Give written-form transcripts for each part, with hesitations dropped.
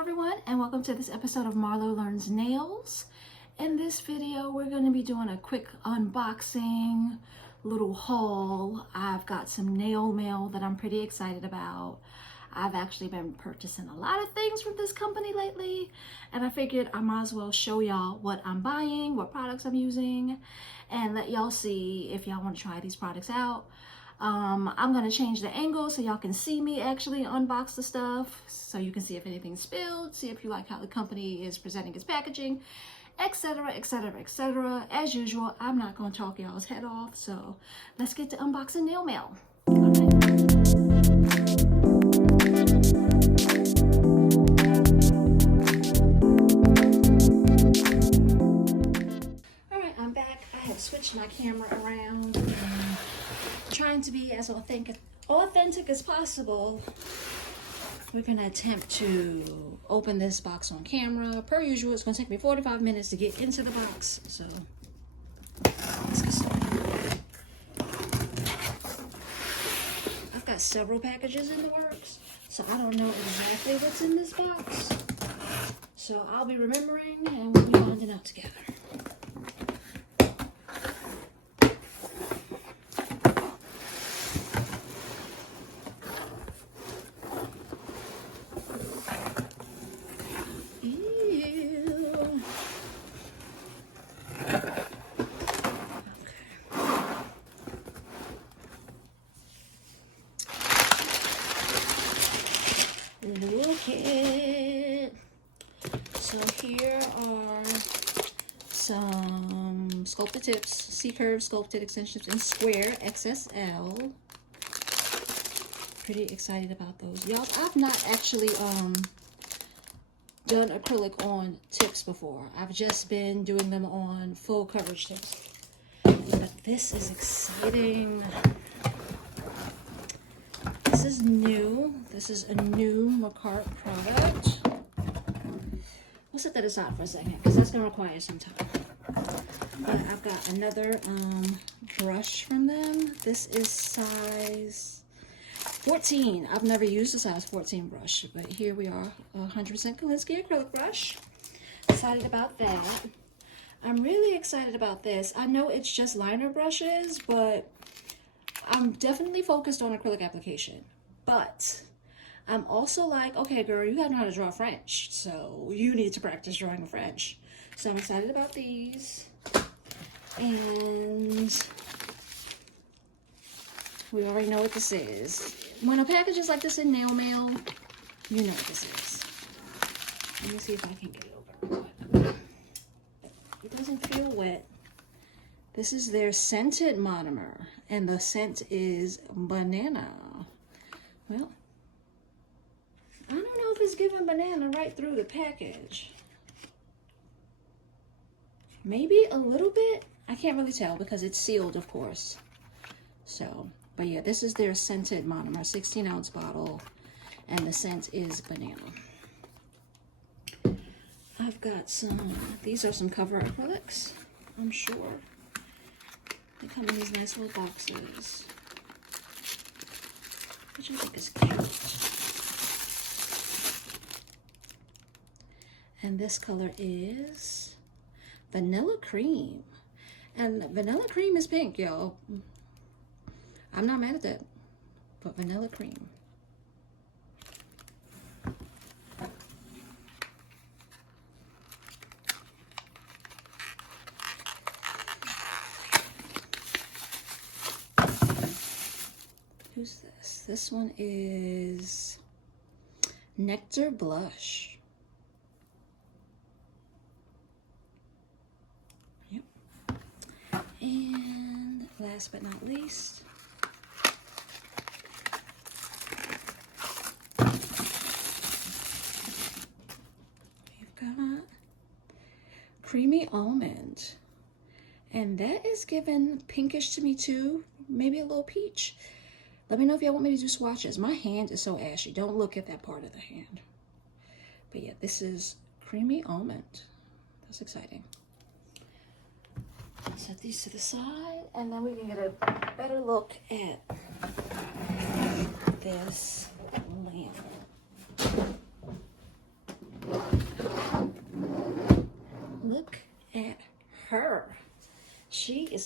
everyone, and welcome to this episode of Marlo Learns Nails. In this video, we're going to be doing a quick unboxing, little haul. I've got some nail mail that I'm pretty excited about. I've actually been purchasing a lot of things from this company lately, and I figured I might as well show y'all what I'm buying, what products I'm using, and let y'all see if y'all want to try these products out. I'm going to change the angle so y'all can see me actually unbox the stuff, so you can see if anything's spilled, see if you like how the company is presenting its packaging, etc, etc, etc. As usual, I'm not going to talk y'all's head off, so let's get to unboxing nail mail. Alright, I'm back. I have switched my camera around. Trying to be as authentic as possible. We're gonna attempt to open this box on camera. Per usual, it's gonna take me 45 minutes to get into the box, so let's get started. I've got several packages in the works, so I don't know exactly what's in this box. So I'll be remembering and we'll be finding out together. Look it. So here are some sculpted tips, C-curve sculpted extensions in square XSL. Pretty excited about those, y'all. I've not actually done acrylic on tips before. I've just been doing them on full coverage tips. But this is exciting. This is new. This is a new Makart product. We'll set that aside for a second because that's going to require some time. But I've got another brush from them. This is size 14. I've never used a size 14 brush, but here we are, 100% Kolinsky acrylic brush. Excited about that. I'm really excited about this. I know it's just liner brushes, but I'm definitely focused on acrylic application. But I'm also like, okay, girl, you gotta know how to draw French, so you need to practice drawing French. So I'm excited about these. And we already know what this is. When a package is like this in nail mail, you know what this is. Let me see if I can get it over. It doesn't feel wet. This is their scented monomer, and the scent is banana. Well, I don't know if it's giving banana right through the package. Maybe a little bit. I can't really tell because it's sealed, of course. So, but yeah, this is their scented monomer, 16-ounce bottle, and the scent is banana. I've got some, these are some cover acrylics, I'm sure. They come in these nice little boxes, which I think is cute. And this color is vanilla cream. And vanilla cream is pink, y'all. I'm not mad at that, but vanilla cream. Who's this? This one is Nectar Blush. Yep. And last but not least, we've got Creamy Almond. And that is given pinkish to me too, maybe a little peach. Let me know if y'all want me to do swatches. My hand is so ashy. Don't look at that part of the hand. But yeah, this is Creamy Almond. That's exciting. Set these to the side, and then we can get a better look at this lamp.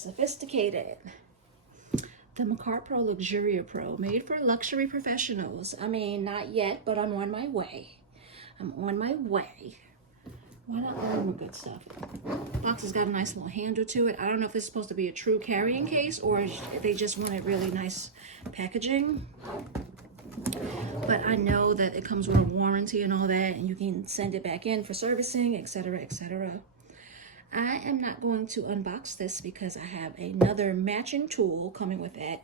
sophisticated. The MakarttPro Luxuria Pro, made for luxury professionals. I mean, not yet, but I'm on my way. I'm on my way. Why not learn more good stuff? Box has got a nice little handle to it. I don't know if this is supposed to be a true carrying case or if they just wanted really nice packaging. But I know that it comes with a warranty and all that, and you can send it back in for servicing, etc., etc. I am not going to unbox this because I have another matching tool coming with it,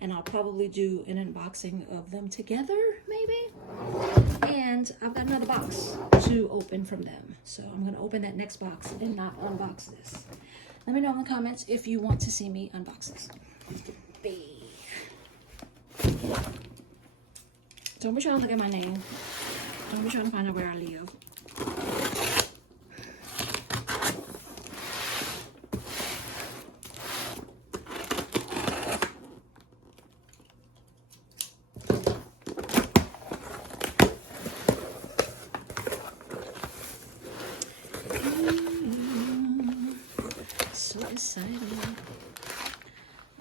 and I'll probably do an unboxing of them together, maybe. And I've got another box to open from them, so I'm going to open that next box and not unbox this. Let me know in the comments if you want to see me unbox this. Don't be trying to look at my name. Don't be trying to find out where I live. So excited.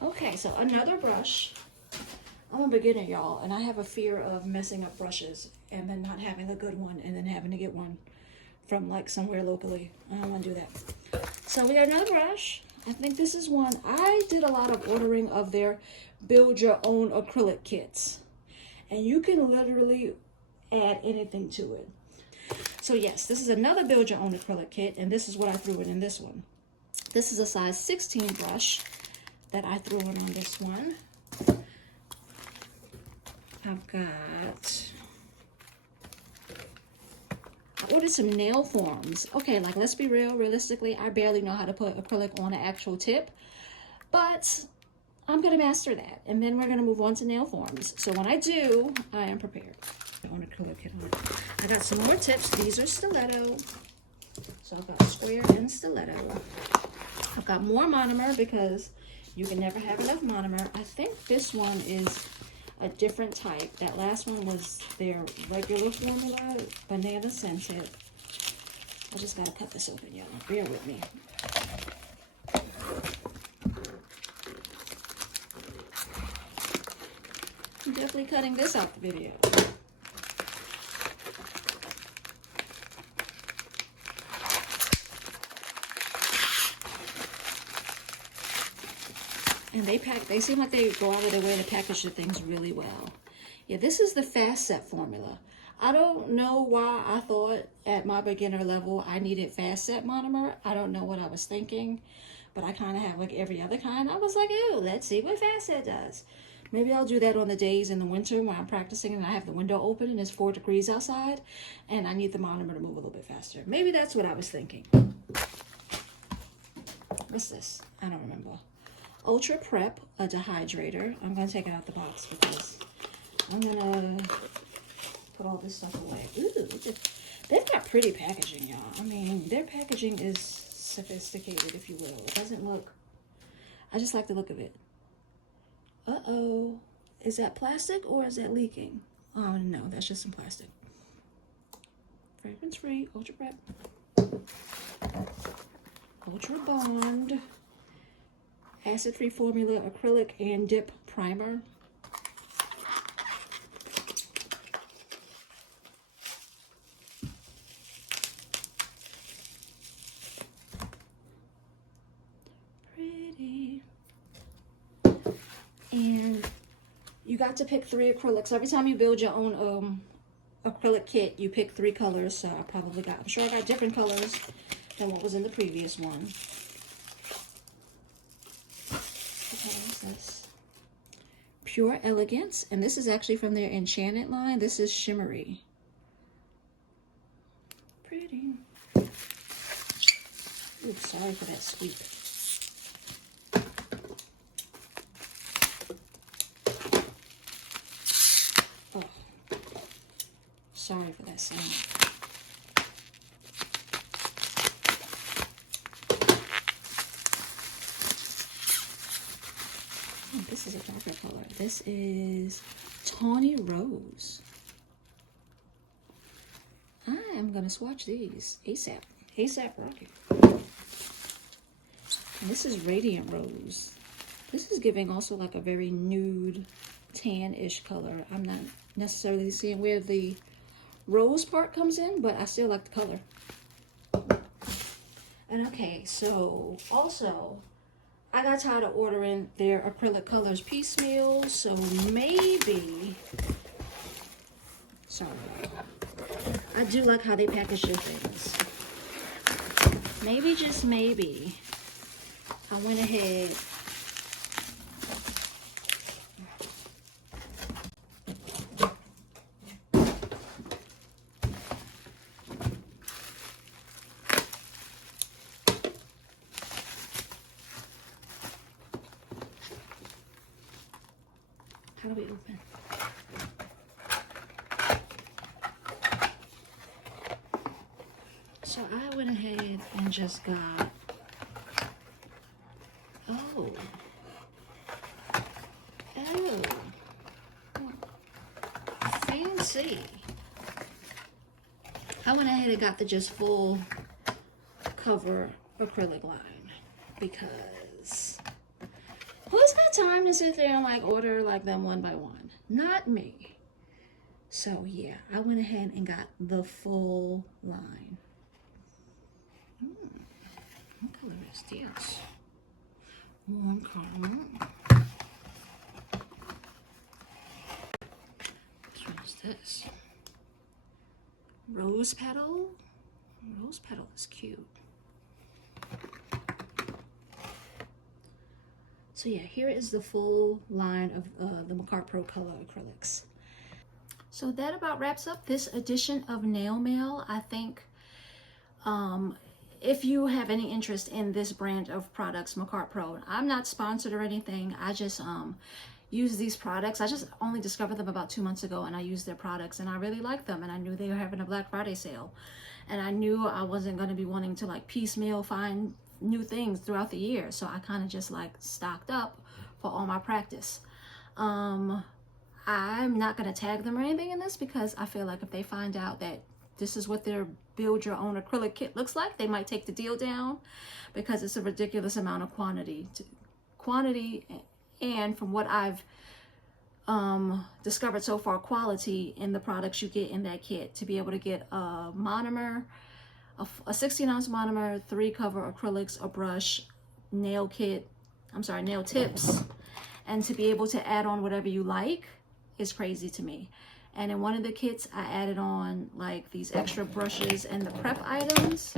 Okay, so another brush. I'm a beginner, y'all, and I have a fear of messing up brushes and then not having a good one and then having to get one from like somewhere locally. I don't want to do that. So we got another brush. I think this is one. I did a lot of ordering of their build your own acrylic kits, and you can literally add anything to it. So yes, this is another build your own acrylic kit, and this is what I threw in this one. This is a size 16 brush that I threw in on this one. I've got, I ordered some nail forms. Okay, like let's be real, realistically, I barely know how to put acrylic on an actual tip, but I'm gonna master that. And then we're gonna move on to nail forms. So when I do, I am prepared. On acrylic kit on. I got some more tips. These are stiletto. So I've got square and stiletto. I've got more monomer because you can never have enough monomer. I think this one is a different type. That last one was their regular formula, banana scented. I just gotta cut this open, y'all. Bear with me. I'm definitely cutting this out the video. And they seem like they go out of their way to package the things really well. Yeah, this is the Fast Set formula. I don't know why I thought at my beginner level I needed Fast Set monomer. I don't know what I was thinking, but I kind of have like every other kind. I was like, oh, let's see what Fast Set does. Maybe I'll do that on the days in the winter when I'm practicing and I have the window open and it's 4 degrees outside and I need the monomer to move a little bit faster. Maybe that's what I was thinking. What's this? I don't remember. Ultra Prep, a dehydrator. I'm going to take it out the box because I'm going to put all this stuff away. Ooh, they've got pretty packaging, y'all. I mean, their packaging is sophisticated, if you will. It doesn't look, I just like the look of it. Uh-oh. Is that plastic or is that leaking? Oh, no, that's just some plastic. Fragrance-free, Ultra Prep. Ultra Bond. Acid-free formula, acrylic and dip primer. Pretty. And you got to pick 3 acrylics. Every time you build your own acrylic kit, you pick 3 colors. So I'm sure I got different colors than what was in the previous one. This Pure Elegance, and this is actually from their Enchanted line. This is shimmery. Pretty. Oops, sorry for that squeak. Oh, sorry for that sound. This is a darker color. This is Tawny Rose. I am going to swatch these ASAP. ASAP Rocket. And this is Radiant Rose. This is giving also like a very nude tan-ish color. I'm not necessarily seeing where the rose part comes in, but I still like the color. And okay, so also I got tired of ordering their acrylic colors piecemeal, so maybe, sorry, I do like how they package their things. Maybe, just maybe, I went ahead how do we open? So I went ahead and just got, oh, fancy. I went ahead and got the just full cover acrylic line because who's got time to sit there and like order like them one by one? Not me. So yeah, I went ahead and got the full line. What color is this? Warm caramel. Which one is this? Rose petal. Rose petal is cute. So yeah, here is the full line of the MakarttPro color acrylics. So that about wraps up this edition of Nail Mail. I think if you have any interest in this brand of products, MakarttPro, I'm not sponsored or anything. I just use these products. I just only discovered them about 2 months ago, and I used their products and I really liked them, and I knew they were having a Black Friday sale, and I knew I wasn't going to be wanting to like piecemeal find new things throughout the year, so I kind of just like stocked up for all my practice. I'm not going to tag them or anything in this because I feel like if they find out that this is what their build your own acrylic kit looks like, they might take the deal down because it's a ridiculous amount of quantity, and from what I've discovered so far, quality in the products you get in that kit. To be able to get a monomer, a 16-ounce monomer, 3 cover acrylics, a brush, nail tips, and to be able to add on whatever you like is crazy to me. And in one of the kits, I added on like these extra brushes and the prep items.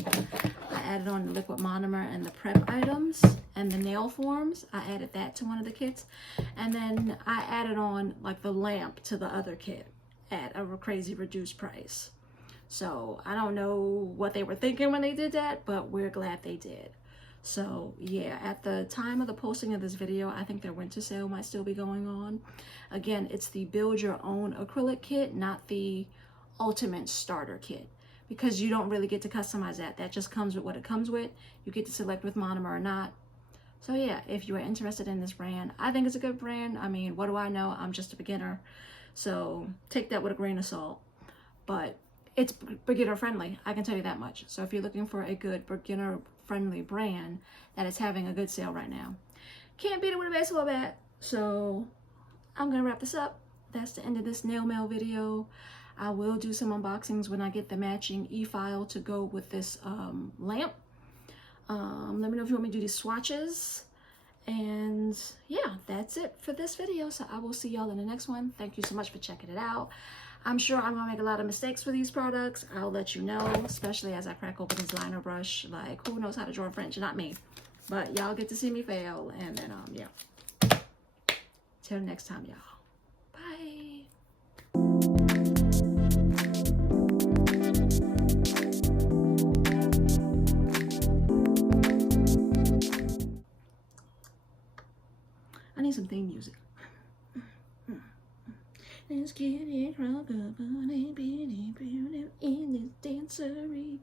I added on the liquid monomer and the prep items and the nail forms. I added that to one of the kits. And then I added on like the lamp to the other kit at a crazy reduced price. So I don't know what they were thinking when they did that, but we're glad they did. So yeah, at the time of the posting of this video, I think their winter sale might still be going on. Again, it's the build your own acrylic kit, not the ultimate starter kit, because you don't really get to customize that. That just comes with what it comes with. You get to select with monomer or not. So yeah, if you are interested in this brand, I think it's a good brand. I mean, what do I know? I'm just a beginner. So take that with a grain of salt. But it's beginner friendly, I can tell you that much. So if you're looking for a good beginner friendly brand, that is having a good sale right now. Can't beat it with a baseball bat. So I'm gonna wrap this up. That's the end of this nail mail video. I will do some unboxings when I get the matching e-file to go with this lamp. Let me know if you want me to do these swatches. And yeah, that's it for this video. So I will see y'all in the next one. Thank you so much for checking it out. I'm sure I'm gonna make a lot of mistakes for these products. I'll let you know, especially as I crack open this liner brush. Like, who knows how to draw French? Not me. But y'all get to see me fail. And then, yeah. Till next time, y'all. Bye. I need some theme music. Let's get it crunk up in this dancery.